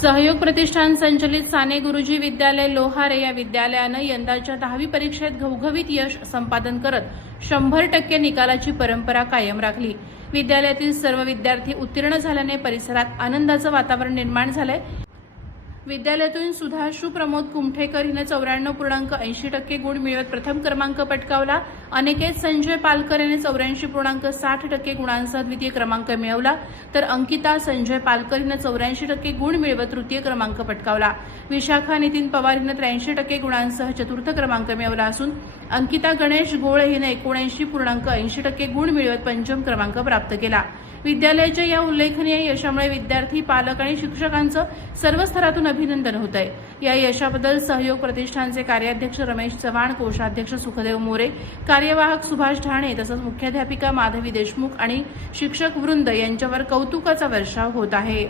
सहयोग प्रतिष्ठान संचलित साने गुरुजी विद्यालय लोहारे या विद्यालयानं यंदाच्या 10वी परीक्षेत घवघवीत यश संपादन करत 100% निकालाची परंपरा कायम राखली। विद्यालयातील सर्व विद्यार्थी उत्तीर्ण झाल्याने परिसरात आनंदाचं वातावरण निर्माण झालंय। विद्यालयातून सुधाशू प्रमोद कुमठेकर हिने 94.80% गुण मिळवत प्रथम क्रमांक पटकावला। अनिकेत संजय पालकर याने 84.60% गुणांसह द्वितीय क्रमांक मिळवला, तर अंकिता संजय पालकर हिने 84% गुण मिळवत तृतीय क्रमांक पटकावला। विशाखा नितीन पवार हिने 83% गुणांसह चतुर्थ क्रमांक मिळवला असून अंकिता गणेश गोळे हिने 79.80% गुण मिळवत पंचम क्रमांक प्राप्त केला। विद्यालयाच्या या उल्लेखनीय यशामुळे विद्यार्थी, पालक आणि शिक्षकांचं सर्व स्तरातून अभिनंदन होत आहे। या यशाबद्दल सहयोग प्रतिष्ठानचे कार्याध्यक्ष रमेश चव्हाण, कोषाध्यक्ष सुखदेव मोरे, कार्यवाहक सुभाष ढाणे तसंच मुख्याध्यापिका माधवी देशमुख आणि शिक्षक वृंद यांच्यावर कौतुकाचा वर्षाव होत आहे।